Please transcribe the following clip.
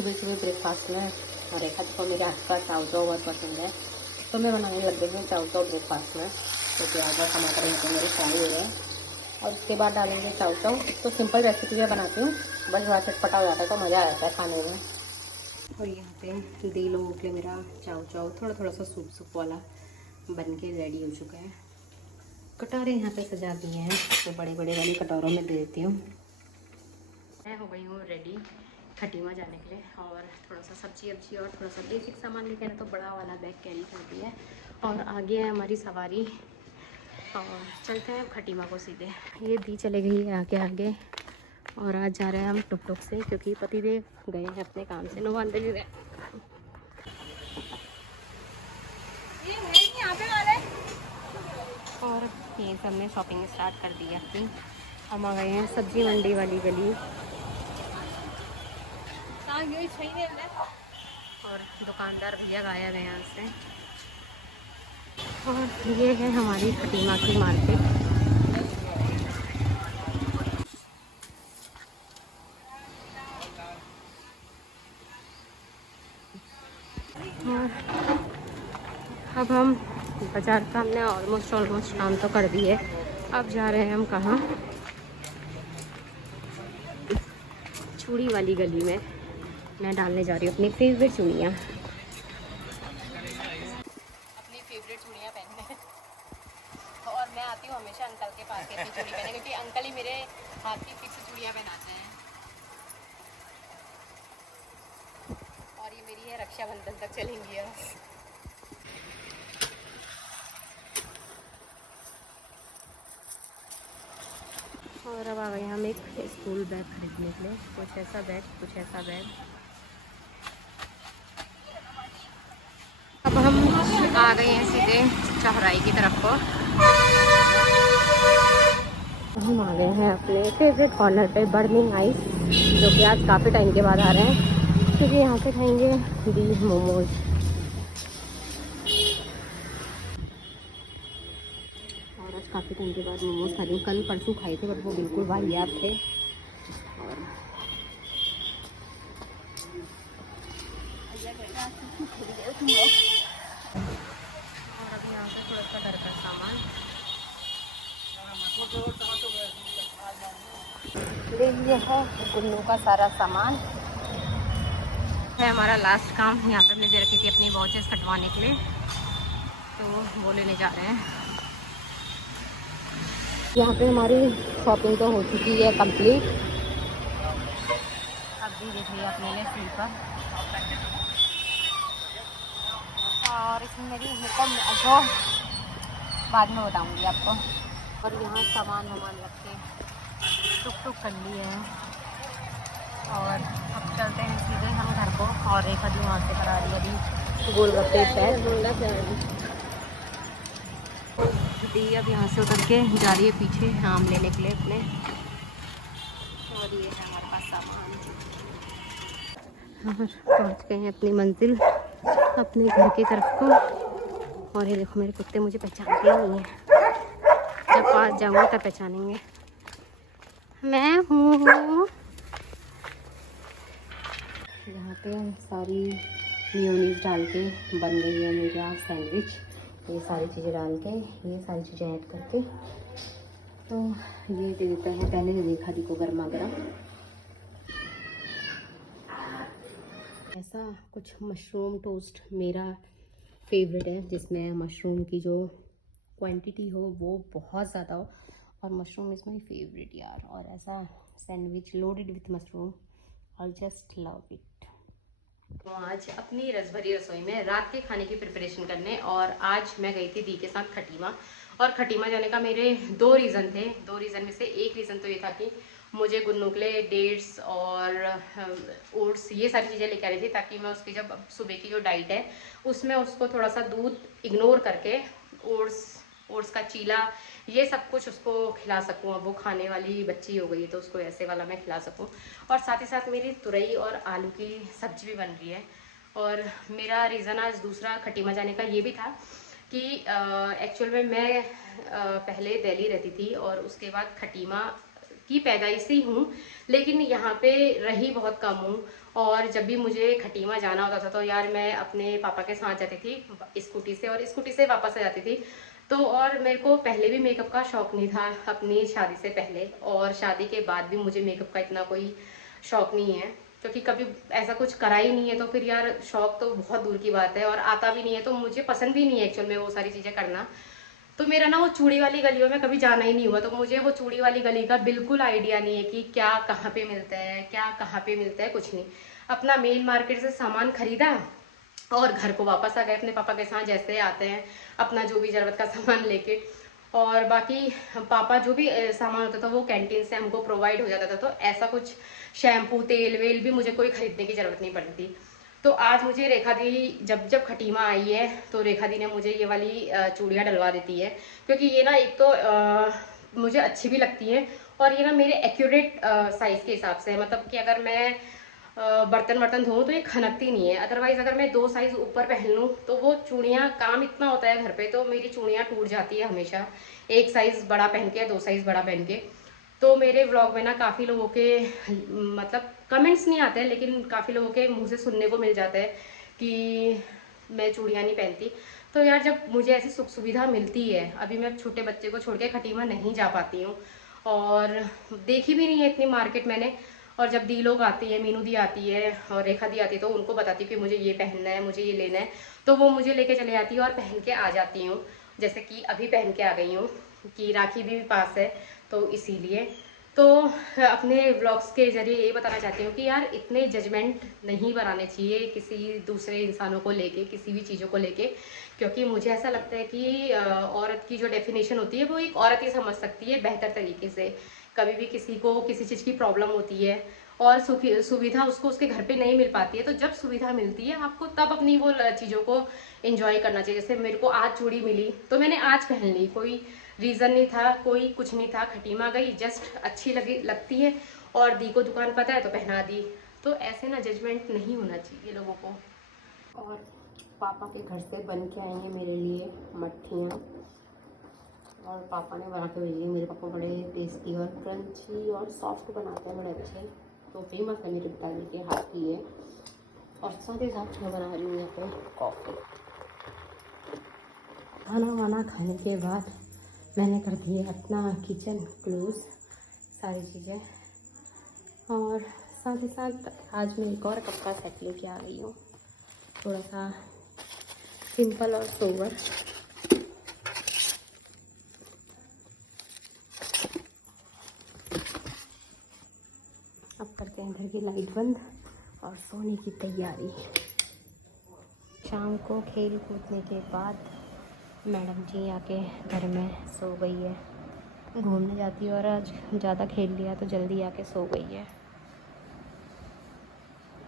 सुबह सुबह ब्रेकफास्ट में और रेखा को मेरे हाथ का चाव चाव बहुत पसंद है, तो मैं बनाने लग गई हूँ चाव चाव ब्रेकफास्ट में। तो प्याज और टमाटर इनको मेरे फ्राई हो रहे हैं और उसके बाद डालेंगे चाव चाव। तो सिंपल रेसिपी मैं बनाती हूँ, बस थोड़ा चटपटा हो जाता है तो मज़ा आ जाता है खाने में। और यहाँ पे 2 लोगों के मेरा चाव चाव थोड़ा थोड़ा सा सूप सूप वाला बन के रेडी हो चुका है। कटोरे यहाँ पे सजा दिए हैं, तो बड़े बड़े वाली कटोरों में दे देती हूँ। मैं हो गई हूँ रेडी खटीमा जाने के लिए, और थोड़ा सा सब्जी वब्जी और थोड़ा सा बेसिक सामान लेके ना, तो बड़ा वाला बैग कैरी कर दिया है और आगे है हमारी सवारी। और चलते हैं खटीमा को सीधे। ये दी चले गई है आगे आगे, और आज जा रहे हैं हम टुक टुक से, क्योंकि पतिदेव गए हैं अपने काम से। नो अंदर ही गए और ये सब ने शॉपिंग स्टार्ट कर दी है अपनी। हम आ गए हैं सब्जी मंडी वाली गली, और दुकानदार भैया गायब है यहाँ से। और ये है हमारी खटीमा की मार्केट। और अब हम बाज़ार का हमने ऑलमोस्ट काम तो कर दिए। अब जा रहे हैं हम कहाँ, चूड़ी वाली गली में मैं डालने जा रही हूँ अपनी फेवरेट चूड़ियाँ। अपनी फेवरेट चूड़ियाँ पहनने। और मैं आती हूँ हमेशा अंकल के पास अपनी चूड़ी पहनने, क्योंकि अंकल ही मेरे हाथ की फिक्स चूड़ियाँ पहनाते हैं। और ये मेरी है रक्षाबंधन तक चलेंगी अब। और अब आ गए हम एक स्कूल बैग खरीदने के लिए। कुछ ऐसा बैग, कुछ ऐसा बैग। अब हम आ गए हैं सीधे चौराहे की तरफ को। हम आ गए हैं अपने फेवरेट कॉर्नर पे, बर्निंग आइस, जो कि आज काफ़ी टाइम के बाद आ रहे हैं, क्योंकि यहाँ से खाएंगे दी मोमोज। और आज काफ़ी टाइम के बाद मोमोज खा रही हूँ। कल परसों खाए थे बट वो बिल्कुल वाहियात थे। और अभी यहाँ से थोड़ा सा घर का सामान ले लिया है, गुल्लू का सारा सामान है। हमारा लास्ट काम यहाँ पर मैंने दे रखी थी अपनी वॉचेस कटवाने के लिए, तो वो लेने जा रहे हैं। यहाँ पे हमारी शॉपिंग तो हो चुकी है कंप्लीट। अब भी देख रही है अपने लिए स्लीपर, और इसमें मेरी मेकअप जो बाद में बताऊँगी आपको। और यहाँ सामान वामान रख के टुक टुक कर लिए हैं, और अब चलते हैं सीधे हम घर को। और एक आधी वहाँ से करा रही है अभी गोलगप्पे पैक। दी अब यहाँ से उतर के जा रही है पीछे आम लेने के लिए अपने। और ये है हमारे पास सामान, और पहुँच गए हैं अपनी मंजिल, अपने घर की तरफ को। और ये देखो मेरे कुत्ते मुझे पहचानते ही नहीं है, जब पास जाऊँगी तब पहचानेंगे मैं हूँ। यहाँ पे सारी मेयोनीज डाल के बन गई है मेरा सैंडविच। ये सारी चीज़ें डाल के, ये सारी चीज़ें ऐड करके, तो ये दे देते हैं पहले देखा दी को गर्मा गर्म। ऐसा कुछ मशरूम टोस्ट मेरा फेवरेट है, जिसमें मशरूम की जो क्वांटिटी हो वो बहुत ज़्यादा हो, और मशरूम इज़ माई फेवरेट यार। और ऐसा sandwich loaded with mushroom, I just love it. तो आज अपनी रसभरी रसोई में रात के खाने की प्रिपरेशन करने, और आज मैं गई थी दी के साथ खटीमा। और खटीमा जाने का मेरे 2 रीज़न थे। 2 रीज़न में से एक रीज़न तो ये था कि मुझे गुन्नू के लिए डेट्स और ओट्स ये सारी चीज़ें लेकर आ रही थी, ताकि मैं उसकी जब सुबह की जो डाइट है उसमें उसको थोड़ा सा दूध इग्नोर करके ओट्स का चीला ये सब कुछ उसको खिला सकूँ। अब वो खाने वाली बच्ची हो गई है तो उसको ऐसे वाला मैं खिला सकूँ। और साथ ही साथ मेरी तुरई और आलू की सब्जी भी बन रही है। और मेरा रीज़न आज दूसरा खटीमा जाने का ये भी था कि एक्चुअल में मैं पहले दिल्ली रहती थी, और उसके बाद खटीमा की पैदाइश से ही हूँ, लेकिन यहाँ पे रही बहुत कम हूँ। और जब भी मुझे खटीमा जाना होता था तो यार मैं अपने पापा के साथ जाती थी स्कूटी से, और स्कूटी से वापस आ जाती थी। तो और मेरे को पहले भी मेकअप का शौक नहीं था, अपनी शादी से पहले, और शादी के बाद भी मुझे मेकअप का इतना कोई शौक नहीं है, क्योंकि कभी ऐसा कुछ करा ही नहीं है। तो फिर यार शौक तो बहुत दूर की बात है, और आता भी नहीं है, तो मुझे पसंद भी नहीं है एक्चुअल में वो सारी चीज़ें करना। तो मेरा ना वो चूड़ी वाली गलियों में कभी जाना ही नहीं हुआ, तो मुझे वो चूड़ी वाली गली का बिल्कुल आइडिया नहीं है कि क्या कहाँ पे मिलता है, क्या कहाँ पे मिलता है, कुछ नहीं। अपना मेन मार्केट से सामान खरीदा और घर को वापस आ गए अपने पापा के साथ, जैसे आते हैं अपना जो भी जरूरत का सामान लेके। और बाकी पापा जो भी सामान होता था वो कैंटीन से हमको प्रोवाइड हो जाता था, तो ऐसा कुछ शैम्पू तेल वेल भी मुझे कोई खरीदने की जरूरत नहीं पड़ती थी। तो आज मुझे रेखा दी जब जब खटीमा आई है तो रेखा दी ने मुझे ये वाली चूड़ियाँ डलवा देती है, क्योंकि ये ना एक तो मुझे अच्छी भी लगती है, और ये ना मेरे एक्यूरेट साइज के हिसाब से है। मतलब कि अगर मैं बर्तन वर्तन धोऊं तो ये खनकती नहीं है। अदरवाइज अगर मैं 2 साइज ऊपर पहन लूँ तो वो चूड़ियाँ, काम इतना होता है घर पे तो मेरी चूड़ियाँ टूट जाती है हमेशा, 1 साइज बड़ा पहन के 2 साइज बड़ा पहन के। तो मेरे व्लॉग में ना काफ़ी लोगों के मतलब कमेंट्स नहीं आते हैं, लेकिन काफ़ी लोगों के मुंह से सुनने को मिल जाता है कि मैं चूड़ियाँ नहीं पहनती। तो यार जब मुझे ऐसी सुख सुविधा मिलती है, अभी मैं छोटे बच्चे को छोड़ के खटीमा नहीं जा पाती हूँ, और देखी भी नहीं है इतनी मार्केट मैंने। और जब दी लोग आती है, मीनू दी आती है और रेखा दी आती है, तो उनको बताती हूँ कि मुझे ये पहनना है, मुझे ये लेना है, तो वो मुझे लेके चले जाती है और पहन के आ जाती हूँ। जैसे कि अभी पहन के आ गई हूँ कि राखी भी पास है, तो इसीलिए। तो अपने व्लॉग्स के जरिए यही बताना चाहती हूँ कि यार इतने जजमेंट नहीं बनाने चाहिए किसी दूसरे इंसानों को लेके, किसी भी चीज़ों को लेके, क्योंकि मुझे ऐसा लगता है कि औरत की जो डेफिनेशन होती है वो एक औरत ही समझ सकती है बेहतर तरीके से। कभी भी किसी को किसी चीज़ की प्रॉब्लम होती है और सुविधा उसको उसके घर पे नहीं मिल पाती है, तो जब सुविधा मिलती है आपको तब अपनी वो चीज़ों को एंजॉय करना चाहिए। जैसे मेरे को आज चूड़ी मिली तो मैंने आज पहन ली, कोई रीज़न नहीं था, कोई कुछ नहीं था, खटीमा गई, जस्ट अच्छी लगती है और दी को दुकान पता है तो पहना दी। तो ऐसे ना जजमेंट नहीं होना चाहिए लोगों को। और पापा के घर से बन के आई हैं मेरे लिए मट्ठियाँ, और पापा ने बना के भेजी। मेरे पापा बड़े टेस्टी और क्रंची और सॉफ्ट बनाते हैं, बड़े अच्छे। तो फेमस है मेरे पिताजी के हाथ की ये। और साथ ही साथ मैं बना रही हूँ यहाँ पे कॉफ़ी। खाना वाना खाने के बाद मैंने कर दिया अपना किचन क्लोज, सारी चीज़ें। और साथ ही साथ आज मैं एक और कप का सेट लेके आ गई हूँ, थोड़ा सा सिंपल और सोबर। अब करते हैं घर की लाइट बंद और सोने की तैयारी। शाम को खेल कूदने के बाद मैडम जी आके घर में सो गई है, घूमने जाती है और आज ज़्यादा खेल लिया तो जल्दी आके सो गई है।